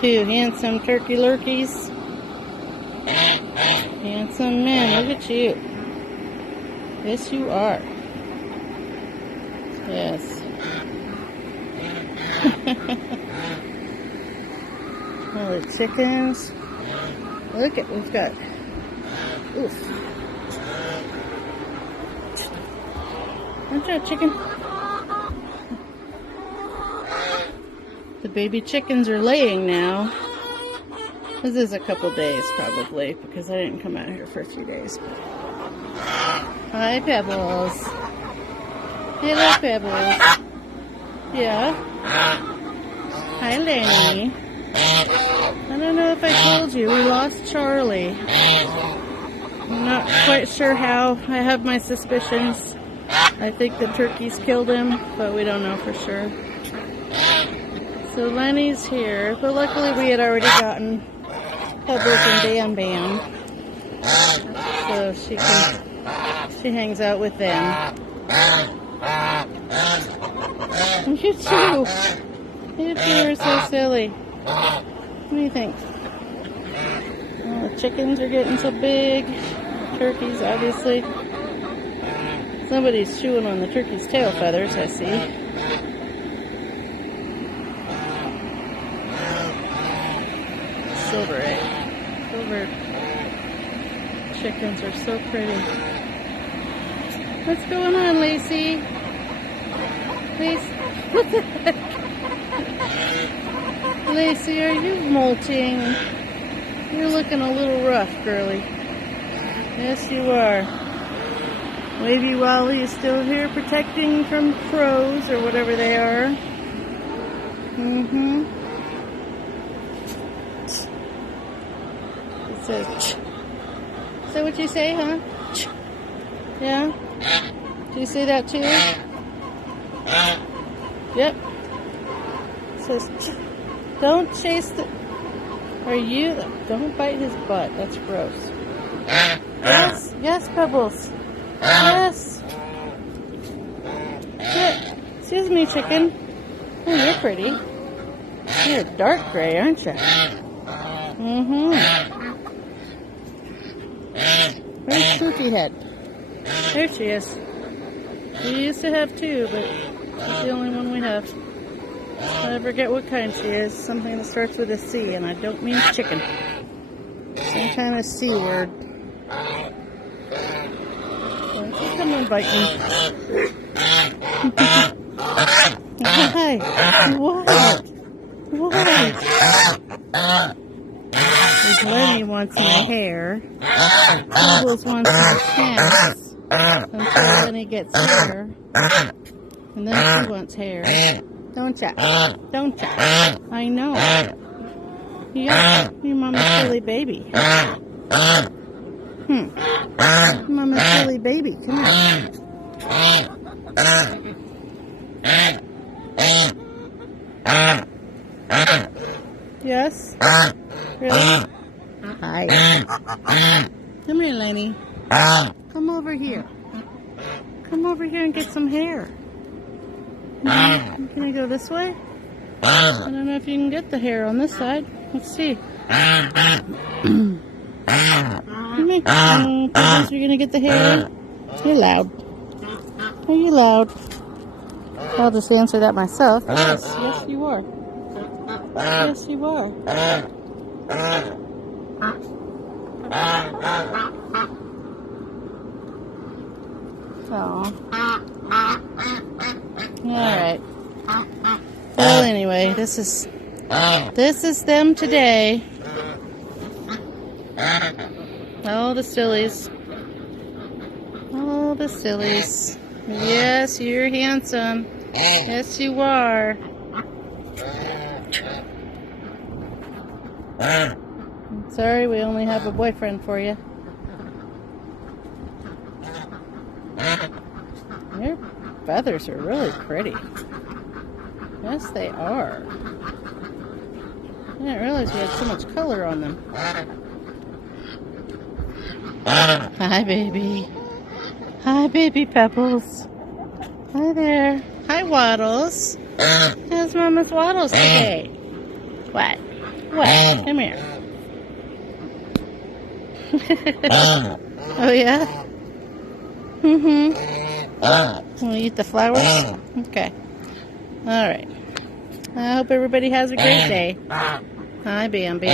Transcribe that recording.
Two handsome turkey lurkeys. Handsome men, look at you. Yes, you are. Yes. All the chickens. Look at, we've got, oof. Watch out, chicken. The baby chickens are laying now. This is a couple days probably, because I didn't come out here for a few days. Hi, Pebbles. Hello, Pebbles. Yeah? Hi, Lenni. I don't know if I told you, we lost Charlie. I'm not quite sure how. I have my suspicions. I think the turkeys killed him, but we don't know for sure. So Lenni's here, but luckily we had already gotten Pebbles and Bam Bam. So she hangs out with them. You too. You two are so silly. What do you think? Well, the chickens are getting so big. Turkeys, obviously. Somebody's chewing on the turkey's tail feathers, I see. Silver chickens are so pretty. What's going on, Lacey? Lacey, what the heck? Lacey, are you molting? You're looking a little rough, girly. Yes, you are. Wavy Wally is still here protecting from crows or whatever they are. Mm-hmm. It says, ch. Is that what you say, huh? Ch. Yeah? Do you say that too? Yep. It says, ch. Don't chase the... Are you... Don't bite his butt. That's gross. Yes. Yes, Pebbles. Yes. Good. Excuse me, chicken. Oh, you're pretty. You're dark gray, aren't you? Mm-hmm. Where's Spooky Head? There she is. We used to have two, but she's the only one we have. I forget what kind she is. Something that starts with a C, and I don't mean chicken. Some kind of C word. Come and bite me. Why? What? What? Lenni wants my hair. Pebbles wants my pants. Until Lenni gets hair. And then she wants hair. Don't ya? Don't ya? I know. Yeah, your mama's silly baby. Mama's silly baby. Come here. Yes? Really? Hi. Come here, Lenni. Come over here. Come over here and get some hair. Can I go this way? I don't know if you can get the hair on this side. Let's see. Come here. You're going to get the hair? You're loud. Are you loud? I'll just answer that myself. Yes, yes you are. Yes, you are. Oh. Alright. Well, anyway, this is them today. Oh, the sillies. Oh, the sillies. Yes, you're handsome. Yes, you are. Sorry, we only have a boyfriend for you. Your feathers are really pretty. Yes, they are. I didn't realize you had so much color on them. Hi, baby. Hi, baby Pebbles. Hi there. Hi, Waddles. How's Mama's Waddles today? What? What? Come here. Oh, yeah? Mm-hmm. Want to eat the flowers? Okay. All right. I hope everybody has a great day. Hi, Bambi.